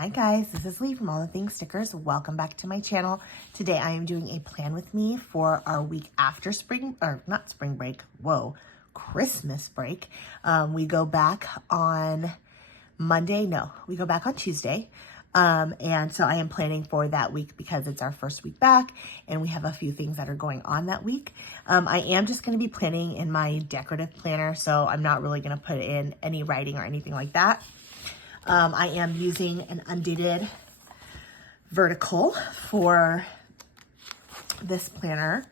Hi guys, this is Lee from All the Things Stickers. Welcome back to my channel. Today I am doing a plan with me for our week after spring, or not spring break, Christmas break. We go back on Monday, no, we go back on Tuesday. And so I am planning for that week because it's our first week back and we have a few things that are going on that week. I am just going to be planning in my decorative planner, so I'm not really going to put in any writing or anything like that. I am using an undated vertical for this planner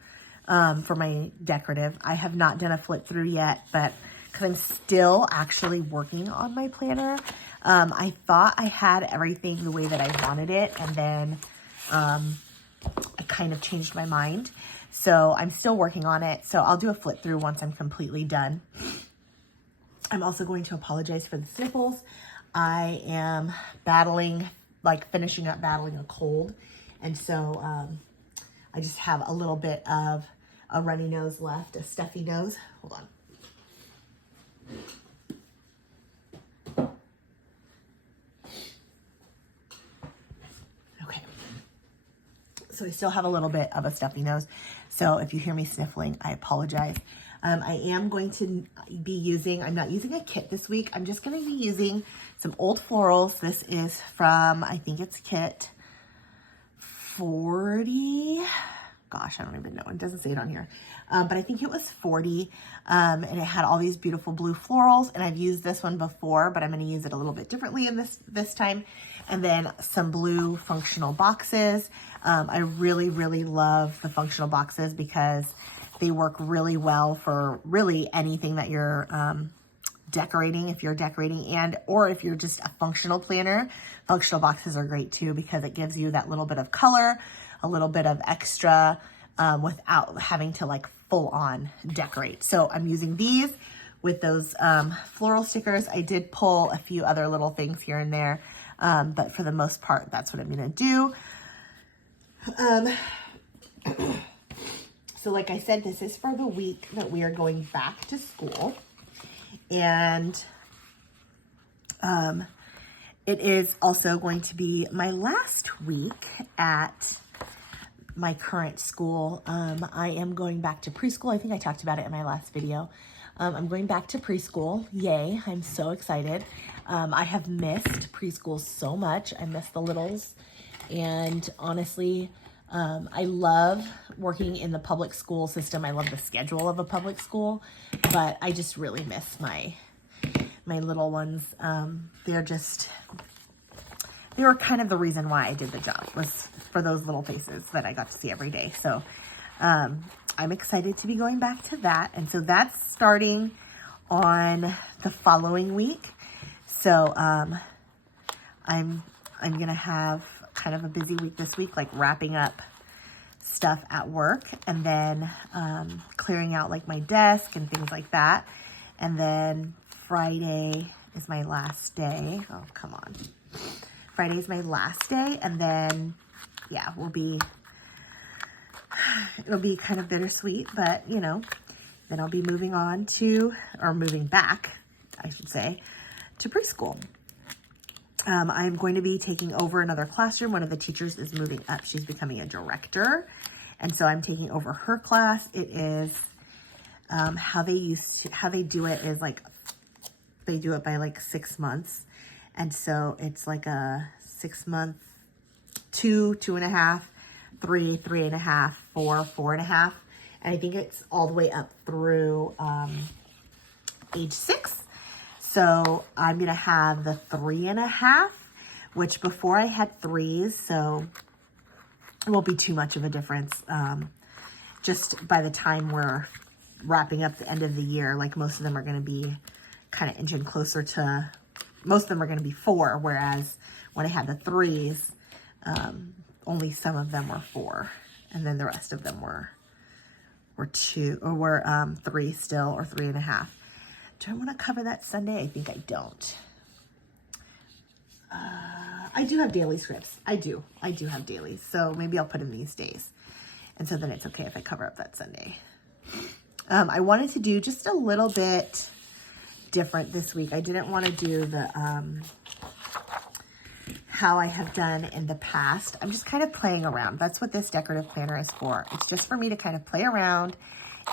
for my decorative. I have not done a flip through yet, but because I'm still actually working on my planner, I thought I had everything the way that I wanted it, and then I kind of changed my mind. So I'm still working on it. So I'll do a flip through once I'm completely done. I'm also going to apologize for the sniffles. I am finishing up battling a cold. And so I just have a little bit of a runny nose left, a stuffy nose. Hold on. Okay. So I still have a little bit of a stuffy nose. So if you hear me sniffling, I apologize. I am going to be using, I'm not using a kit this week. I'm just going to be using some old florals. This is from, I think it's kit 40. Gosh, I don't even know. It doesn't say it on here. But I think it was 40. And it had all these beautiful blue florals. And I've used this one before, but I'm going to use it a little bit differently in this time. And then some blue functional boxes. I really, really love the functional boxes because they work really well for really anything that you're decorating. If you're decorating or if you're just a functional planner, functional boxes are great too because it gives you that little bit of color, a little bit of extra without having to like full on decorate. So I'm using these with those floral stickers. I did pull a few other little things here and there, but for the most part, that's what I'm gonna do. So like I said, this is for the week that we are going back to school. And it is also going to be my last week at my current school. I am going back to preschool. I think I talked about it in my last video. I'm going back to preschool. Yay, I'm so excited. I have missed preschool so much. I miss the littles. And honestly, I love working in the public school system. I love the schedule of a public school, but I just really miss my little ones. They were kind of the reason why I did the job, was for those little faces that I got to see every day. So, I'm excited to be going back to that. And so that's starting on the following week. So, I'm going to have kind of a busy week this week, like wrapping up stuff at work and then clearing out like my desk and things like that. And then Friday is my last day. Oh, come on. Friday is my last day. And then, yeah, it'll be kind of bittersweet, but you know, then I'll be moving back, I should say, to preschool. I'm going to be taking over another classroom. One of the teachers is moving up. She's becoming a director. And so I'm taking over her class. It is, how they do it is like, they do it by like 6 months. And so it's like a 6 month, 2.5, 3.5, 4.5. And I think it's all the way up through age 6. So I'm going to have the 3.5, which before I had 3s, so it won't be too much of a difference. Just by the time we're wrapping up the end of the year, like most of them are going to be kind of inching closer to, most of them are going to be 4, whereas when I had the 3s, only some of them were 4, and then the rest of them were 2, or were 3 still, or 3.5. Do I want to cover that Sunday? I think I don't. I do have daily scripts. I do have dailies. So maybe I'll put in these days. And so then it's okay if I cover up that Sunday. I wanted to do just a little bit different this week. I didn't want to do the how I have done in the past. I'm just kind of playing around. That's what this decorative planner is for. It's just for me to kind of play around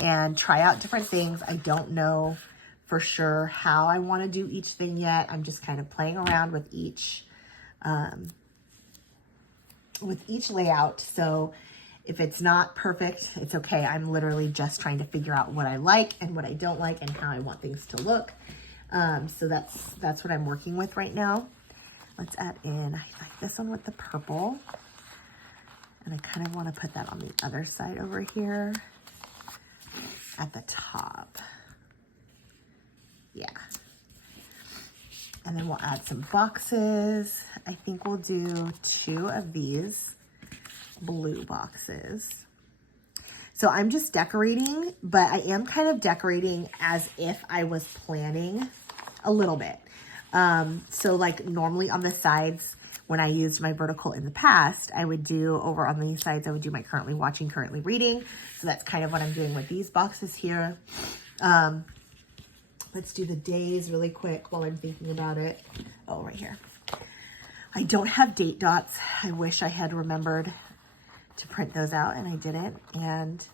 and try out different things. I don't know for sure how I want to do each thing yet. I'm just kind of playing around with each layout. So if it's not perfect, it's okay. I'm literally just trying to figure out what I like and what I don't like and how I want things to look. So that's what I'm working with right now. Let's add in, I like this one with the purple. And I kind of want to put that on the other side over here at the top. Yeah. And then we'll add some boxes. I think we'll do 2 of these blue boxes. So I'm just decorating, but I am kind of decorating as if I was planning a little bit. So like normally on the sides, when I used my vertical in the past, I would do over on these sides, I would do my currently watching, currently reading. So that's kind of what I'm doing with these boxes here. Let's do the days really quick while I'm thinking about it. Oh, right here. I don't have date dots. I wish I had remembered to print those out and I didn't. And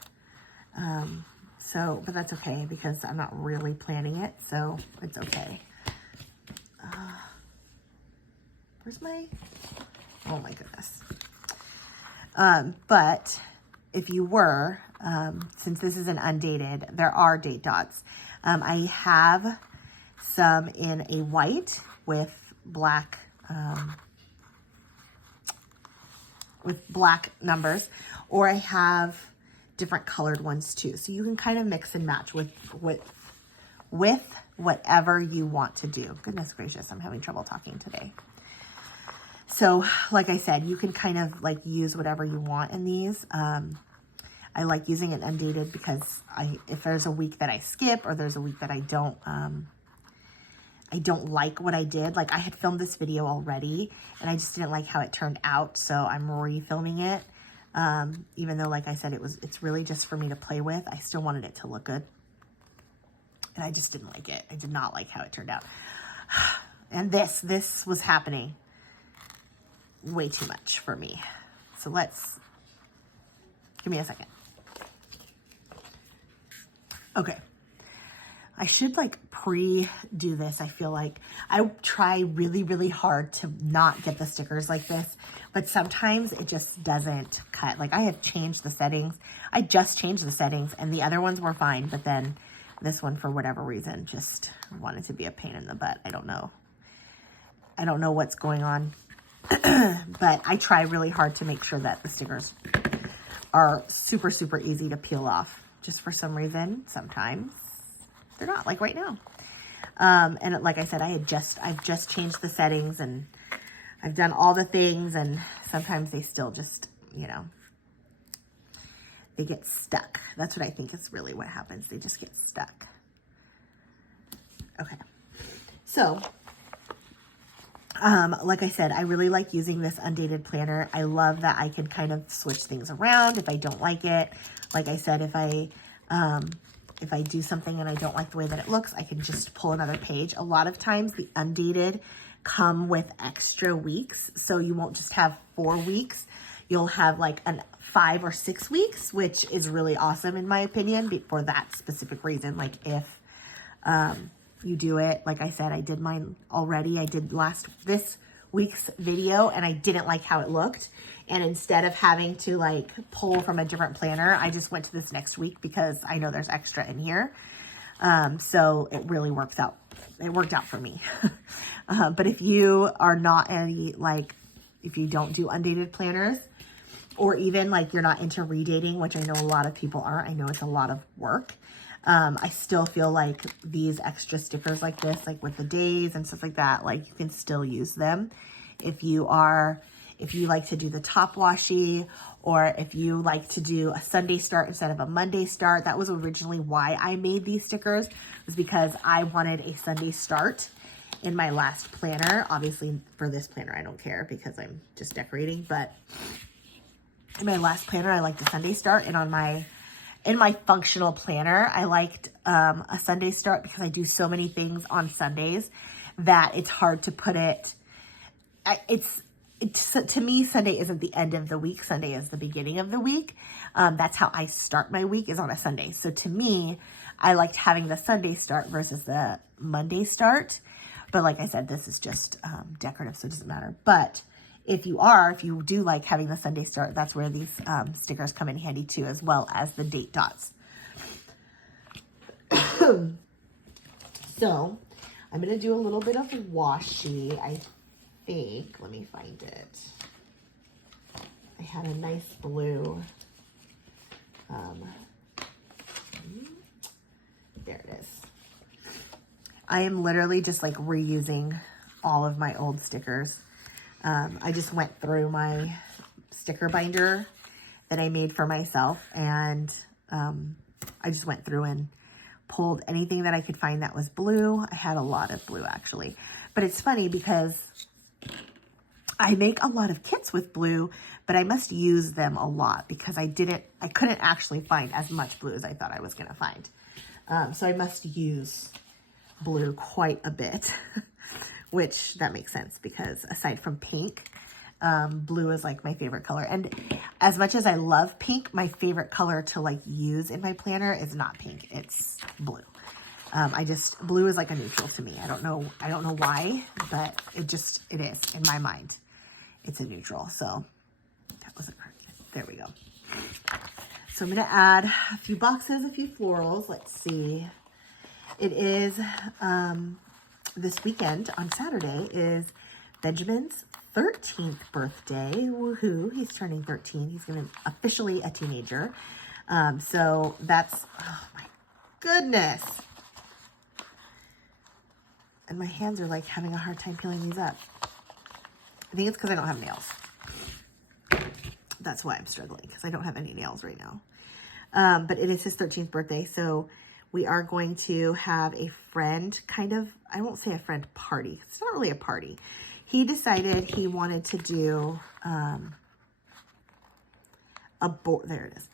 but that's okay because I'm not really planning it. So it's okay. Where's my, oh my goodness. But if you were, since this is an undated, there are date dots. I have some in a white with black numbers, or I have different colored ones too. So you can kind of mix and match with whatever you want to do. Goodness gracious, I'm having trouble talking today. So like I said, you can kind of like use whatever you want in these. I like using it undated because if there's a week that I skip or there's a week that I don't like what I did. Like I had filmed this video already and I just didn't like how it turned out. So I'm refilming it. Even though, like I said, it's really just for me to play with. I still wanted it to look good. And I just didn't like it. I did not like how it turned out. And this was happening way too much for me. So give me a second. Okay. I should like pre-do this. I feel like I try really, really hard to not get the stickers like this, but sometimes it just doesn't cut. Like I have changed the settings. I just changed the settings and the other ones were fine, but then this one, for whatever reason, just wanted to be a pain in the butt. I don't know. I don't know what's going on, but I try really hard to make sure that the stickers are super, super easy to peel off. Just for some reason, sometimes they're not, like right now. And like I said, I've just changed the settings and I've done all the things, and sometimes they still just, they get stuck. That's what I think is really what happens. They just get stuck. Okay. So, like I said, I really like using this undated planner. I love that I can kind of switch things around if I don't like it. Like I said, if I do something and I don't like the way that it looks, I can just pull another page. A lot of times the undated come with extra weeks. So you won't just have 4 weeks. You'll have like 5 or 6 weeks, which is really awesome in my opinion for that specific reason. Like if you do it, like I said, I did mine already. I did this week's video and I didn't like how it looked. And instead of having to like pull from a different planner, I just went to this next week because I know there's extra in here. So it really works out. It worked out for me. But if you are not if you don't do undated planners, or even like you're not into redating, which I know a lot of people aren't. I know it's a lot of work. I still feel like these extra stickers like this, like with the days and stuff like that, like you can still use them if you like to do the top washi, or if you like to do a Sunday start instead of a Monday start. That was originally why I made these stickers, was because I wanted a Sunday start in my last planner. Obviously for this planner, I don't care because I'm just decorating, but in my last planner, I liked a Sunday start, and in my functional planner, I liked a Sunday start because I do so many things on Sundays that it's hard to put it. to me, Sunday isn't the end of the week. Sunday is the beginning of the week. That's how I start my week, is on a Sunday. So to me, I liked having the Sunday start versus the Monday start. But like I said, this is just decorative, so it doesn't matter. But if you do like having the Sunday start, that's where these stickers come in handy too, as well as the date dots. So I'm going to do a little bit of washi, I think. Let me find it. I had a nice blue. There it is. I am literally just like reusing all of my old stickers. I just went through my sticker binder that I made for myself, and I just went through and pulled anything that I could find that was blue. I had a lot of blue actually, but it's funny because I make a lot of kits with blue, but I must use them a lot because I couldn't actually find as much blue as I thought I was going to find. So I must use blue quite a bit, which that makes sense because aside from pink, blue is like my favorite color. And as much as I love pink, my favorite color to like use in my planner is not pink, it's blue. Blue is like a neutral to me. I don't know why, but it is in my mind. It's a neutral. So that wasn't hard. There we go. So I'm going to add a few boxes, a few florals. Let's see. It is, this weekend on Saturday is Benjamin's 13th birthday. Woohoo. He's turning 13. He's going to officially a teenager. So that's, oh my goodness. And my hands are like having a hard time peeling these up. I think it's because I don't have nails. That's why I'm struggling, because I don't have any nails right now. But it is his 13th birthday. So we are going to have a friend I won't say a friend party. It's not really a party. He decided he wanted to do there it is.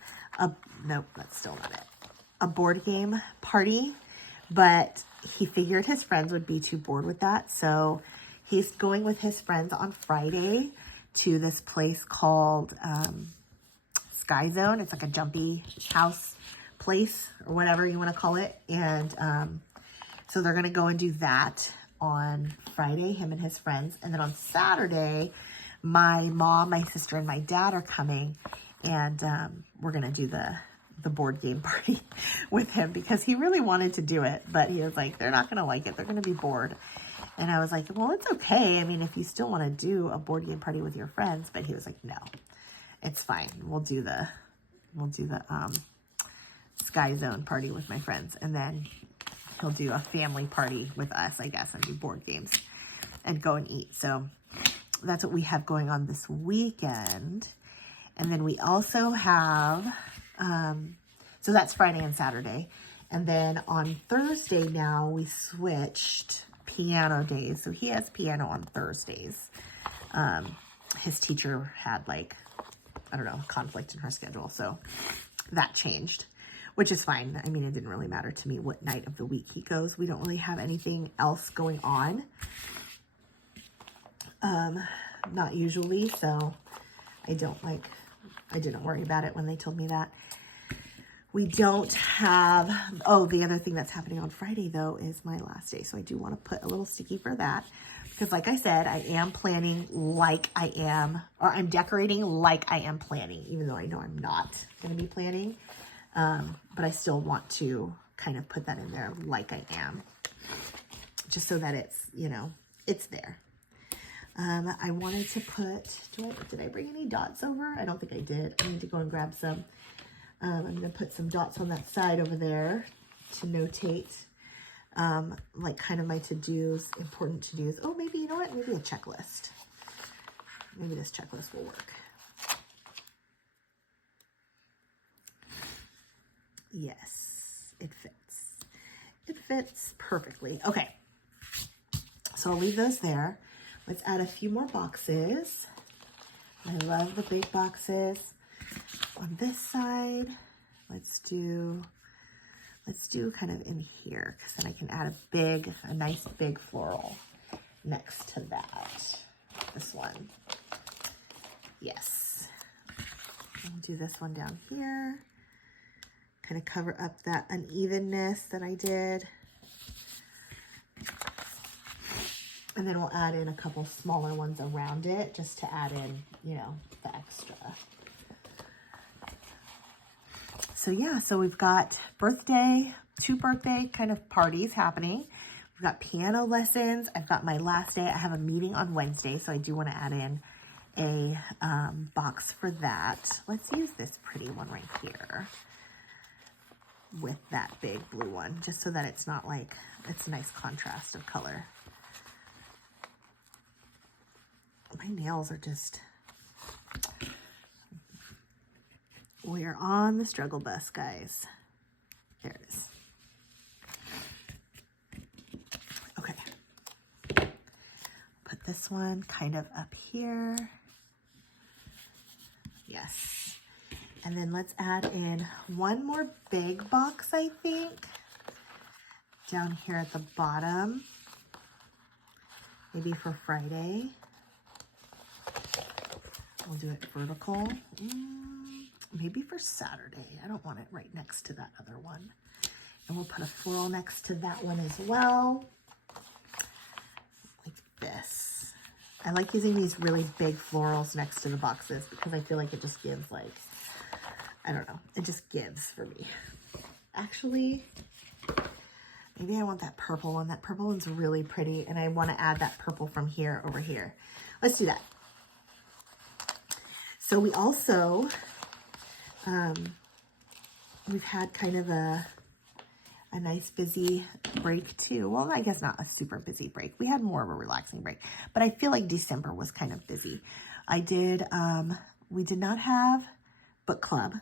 Nope, that's still not it. A board game party, but he figured his friends would be too bored with that. So he's going with his friends on Friday to this place called Sky Zone. It's like a jumpy house place or whatever you want to call it. And so they're going to go and do that on Friday, him and his friends. And then on Saturday, my mom, my sister, and my dad are coming. And we're going to do the board game party with him because he really wanted to do it. But he was like, they're not going to like it. They're going to be bored. And I was like, well, it's okay. I mean, if you still want to do a board game party with your friends. But he was like, no, it's fine. We'll do the Sky Zone party with my friends. And then he'll do a family party with us, I guess, and do board games and go and eat. So that's what we have going on this weekend. And then we also have, so that's Friday and Saturday. And then on Thursday now we switched piano days. So he has piano on Thursdays. His teacher had like, I don't know, conflict in her schedule. So that changed, which is fine. I mean, it didn't really matter to me what night of the week he goes. We don't really have anything else going on. Not usually. So I didn't worry about it when they told me that. We don't have, the other thing that's happening on Friday though is my last day. So I do want to put a little sticky for that because like I said, I am planning like I am, or I'm decorating like I am planning, even though I know I'm not going to be planning. But I still want to kind of put that in there like I am, just so that it's, it's there. I wanted to put, did I bring any dots over? I don't think I did. I need to go and grab some. I'm going to put some dots on that side over there to notate, like kind of my to-dos, important to-dos. Oh, maybe, you know what? Maybe a checklist. Maybe this checklist will work. Yes, it fits. It fits perfectly. Okay. So I'll leave those there. Let's add a few more boxes. I love the big boxes. On this side, let's do kind of in here because then I can add a nice big floral next to that. This one. Yes. I'll do this one down here. Kind of cover up that unevenness that I did. And then we'll add in a couple smaller ones around it just to add in, you know, the extra. So yeah, so we've got two birthday kind of parties happening. We've got piano lessons. I've got my last day. I have a meeting on Wednesday, so I do want to add in a box for that. Let's use this pretty one right here with that big blue one, just so that it's not like, it's a nice contrast of color. My nails are just, we are on the struggle bus, guys. There it is. Okay. Put this one kind of up here. Yes. And then let's add in one more big box, I think, down here at the bottom. Maybe for Friday. We'll do it vertical. Maybe for Saturday. I don't want it right next to that other one. And we'll put a floral next to that one as well. Like this. I like using these really big florals next to the boxes because I feel like it just gives like, I don't know, it just gives for me. Actually, maybe I want that purple one. That purple one's really pretty and I want to add that purple from here over here. Let's do that. So we also, we've had kind of a nice busy break too. Well, I guess not a super busy break. We had more of a relaxing break, but I feel like December was kind of busy. We did not have book club,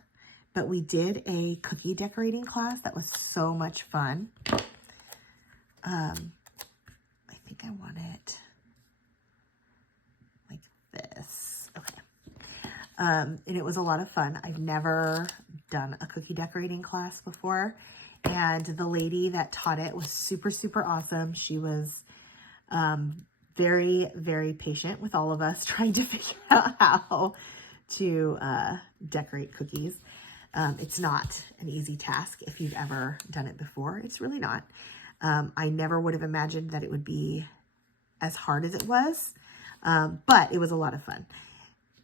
but we did a cookie decorating class that was so much fun. I think I want it like this. Okay. And it was a lot of fun. I've never done a cookie decorating class before. And the lady that taught it was super, super awesome. She was very, very patient with all of us trying to figure out how to decorate cookies. It's not an easy task if you've ever done it before. It's really not. I never would have imagined that it would be as hard as it was, but it was a lot of fun.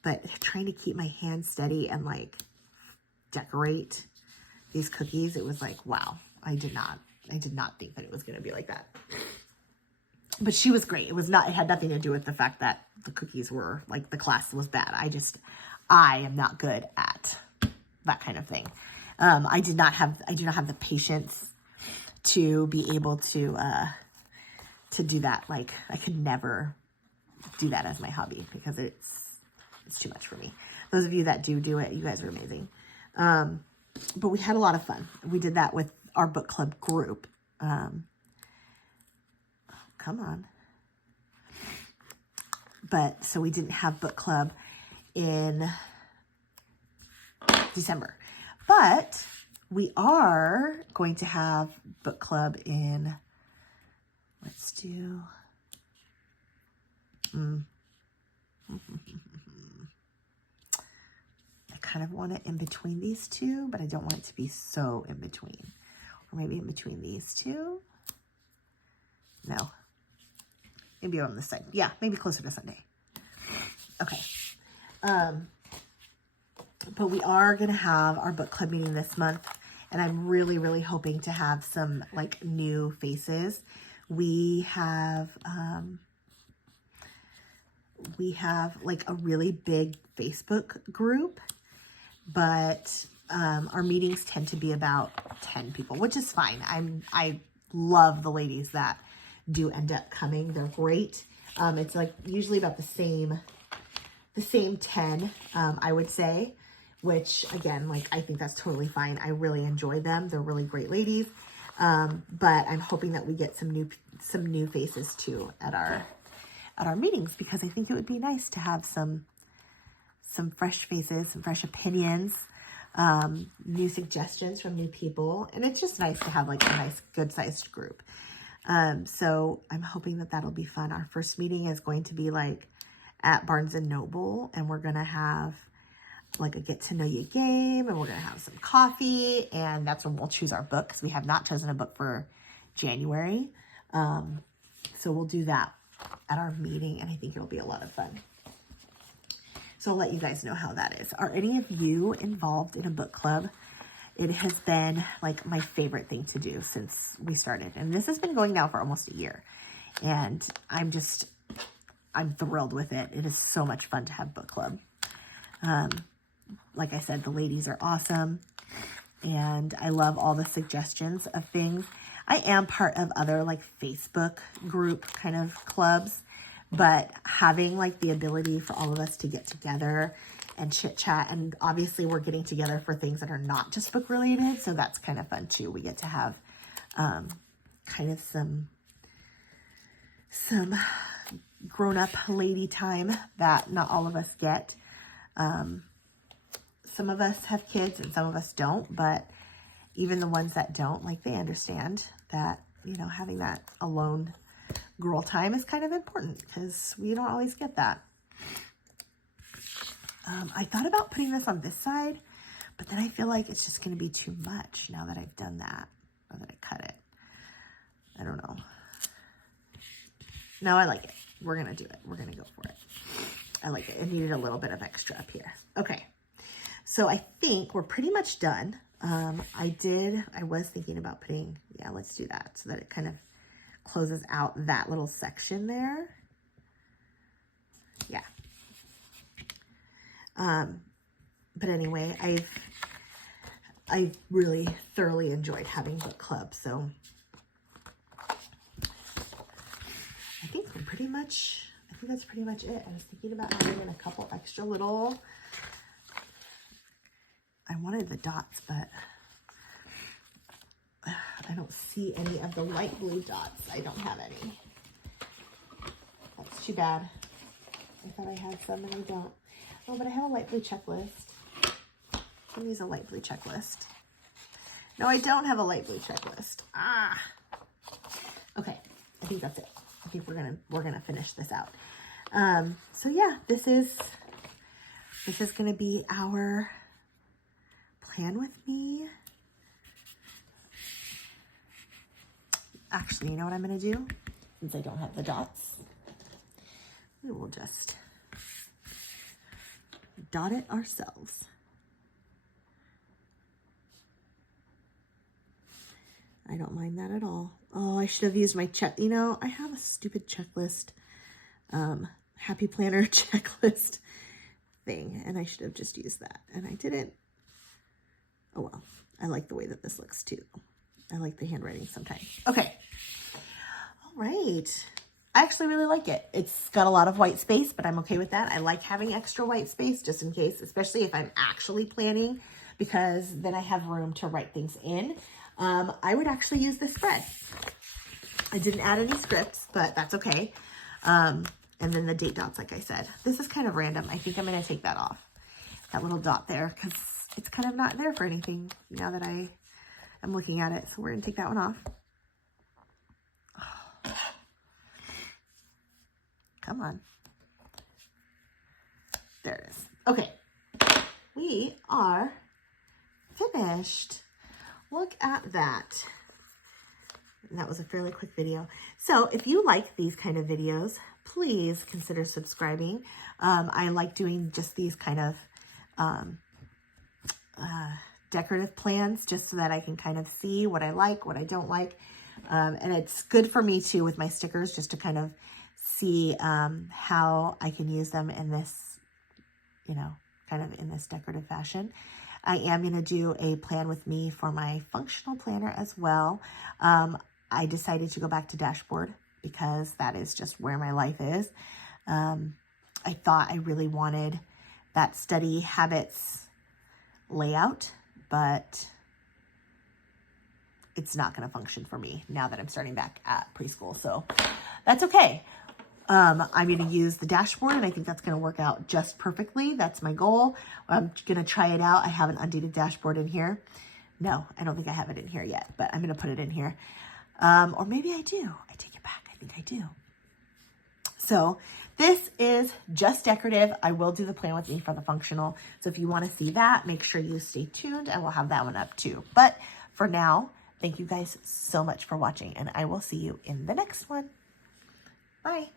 But trying to keep my hand steady and like decorate these cookies, it was like, wow, I did not think that it was going to be like that. But she was great. It had nothing to do with the fact that the cookies were like, the class was bad. I am not good at that kind of thing. I do not have the patience to be able to do that. Like I could never do that as my hobby because it's too much for me. Those of you that do it, you guys are amazing. But we had a lot of fun. We did that with our book club group. Come on. But so we didn't have book club in December, but we are going to have book club in, let's do, I kind of want it in between these two, but I don't want it to be so in between. Or maybe in between these two. No. Maybe on this side. Yeah, maybe closer to Sunday. Okay. But we are going to have our book club meeting this month. And I'm really, really hoping to have some like new faces. We have like a really big Facebook group, but our meetings tend to be about 10 people, which is fine. I love the ladies that do end up coming. They're great. It's like usually about the same 10, I would say, which again, like, I think that's totally fine. I really enjoy them. They're really great ladies. But I'm hoping that we get some new faces too at our meetings, because I think it would be nice to have some fresh faces, some fresh opinions, new suggestions from new people. And it's just nice to have like a nice, good sized group. So I'm hoping that that'll be fun. Our first meeting is going to be like at Barnes & Noble, and we're going to have like a get to know you game, and we're going to have some coffee, and that's when we'll choose our book, because we have not chosen a book for January. So we'll do that at our meeting, and I think it'll be a lot of fun. So I'll let you guys know how that is. Are any of you involved in a book club? It has been like my favorite thing to do since we started. And this has been going now for almost a year. And I'm thrilled with it. It is so much fun to have book club. Like I said, the ladies are awesome. And I love all the suggestions of things. I am part of other like Facebook group kind of clubs. But having like the ability for all of us to get together and chit chat, and obviously we're getting together for things that are not just book related, so that's kind of fun too. We get to have kind of some grown-up lady time that not all of us get. Some of us have kids and some of us don't, but even the ones that don't, like, they understand that, you know, having that alone girl time is kind of important, because we don't always get that. I thought about putting this on this side, but then I feel like it's just going to be too much now that I've done that, or that I cut it. I don't know. No, I like it. We're going to do it. We're going to go for it. I like it. It needed a little bit of extra up here. Okay. So I think we're pretty much done. I was thinking about putting, yeah, let's do that so that it kind of closes out that little section there. Yeah. But anyway, I've really thoroughly enjoyed having book club. So I think that's pretty much it. I was thinking about adding in a couple extra little, I wanted the dots, but I don't see any of the light blue dots. I don't have any. That's too bad. I thought I had some and I don't. Oh, but I have a light blue checklist. I'll use a light blue checklist. No, I don't have a light blue checklist. Ah. Okay, I think that's it. I think we're gonna finish this out. So yeah, this is gonna be our plan with me. Actually, you know what I'm gonna do? Since I don't have the dots, we will just dot it ourselves. I don't mind that at all. Oh, I should have used my check. You know, I have a stupid checklist, happy planner checklist thing, and I should have just used that, and I didn't. Oh well, I like the way that this looks too. I like the handwriting sometimes. Okay. All right. I actually really like it. It's got a lot of white space, but I'm okay with that. I like having extra white space just in case, especially if I'm actually planning, because then I have room to write things in. I would actually use this spread. I didn't add any scripts, but that's okay. And then the date dots, like I said. This is kind of random. I think I'm going to take that off. That little dot there, because it's kind of not there for anything now that I am looking at it. So we're going to take that one off. Oh. Come on. There it is. Okay. We are finished. Look at that. And that was a fairly quick video. So if you like these kind of videos, please consider subscribing. I like doing just these kind of decorative plans, just so that I can kind of see what I like, what I don't like. And it's good for me too with my stickers, just to kind of see how I can use them in this, you know, kind of in this decorative fashion. I am going to do a plan with me for my functional planner as well. I decided to go back to dashboard because that is just where my life is. I thought I really wanted that study habits layout, but it's not going to function for me now that I'm starting back at preschool. So that's okay. I'm going to use the dashboard, and I think that's going to work out just perfectly. That's my goal. I'm going to try it out. I have an undated dashboard in here. No, I don't think I have it in here yet, but I'm going to put it in here. Or maybe I do. I take it back. I think I do. So This is just decorative. I will do the plan with me for the functional. So if you want to see that, make sure you stay tuned. I will have that one up too. But for now, thank you guys so much for watching, and I will see you in the next one. Bye.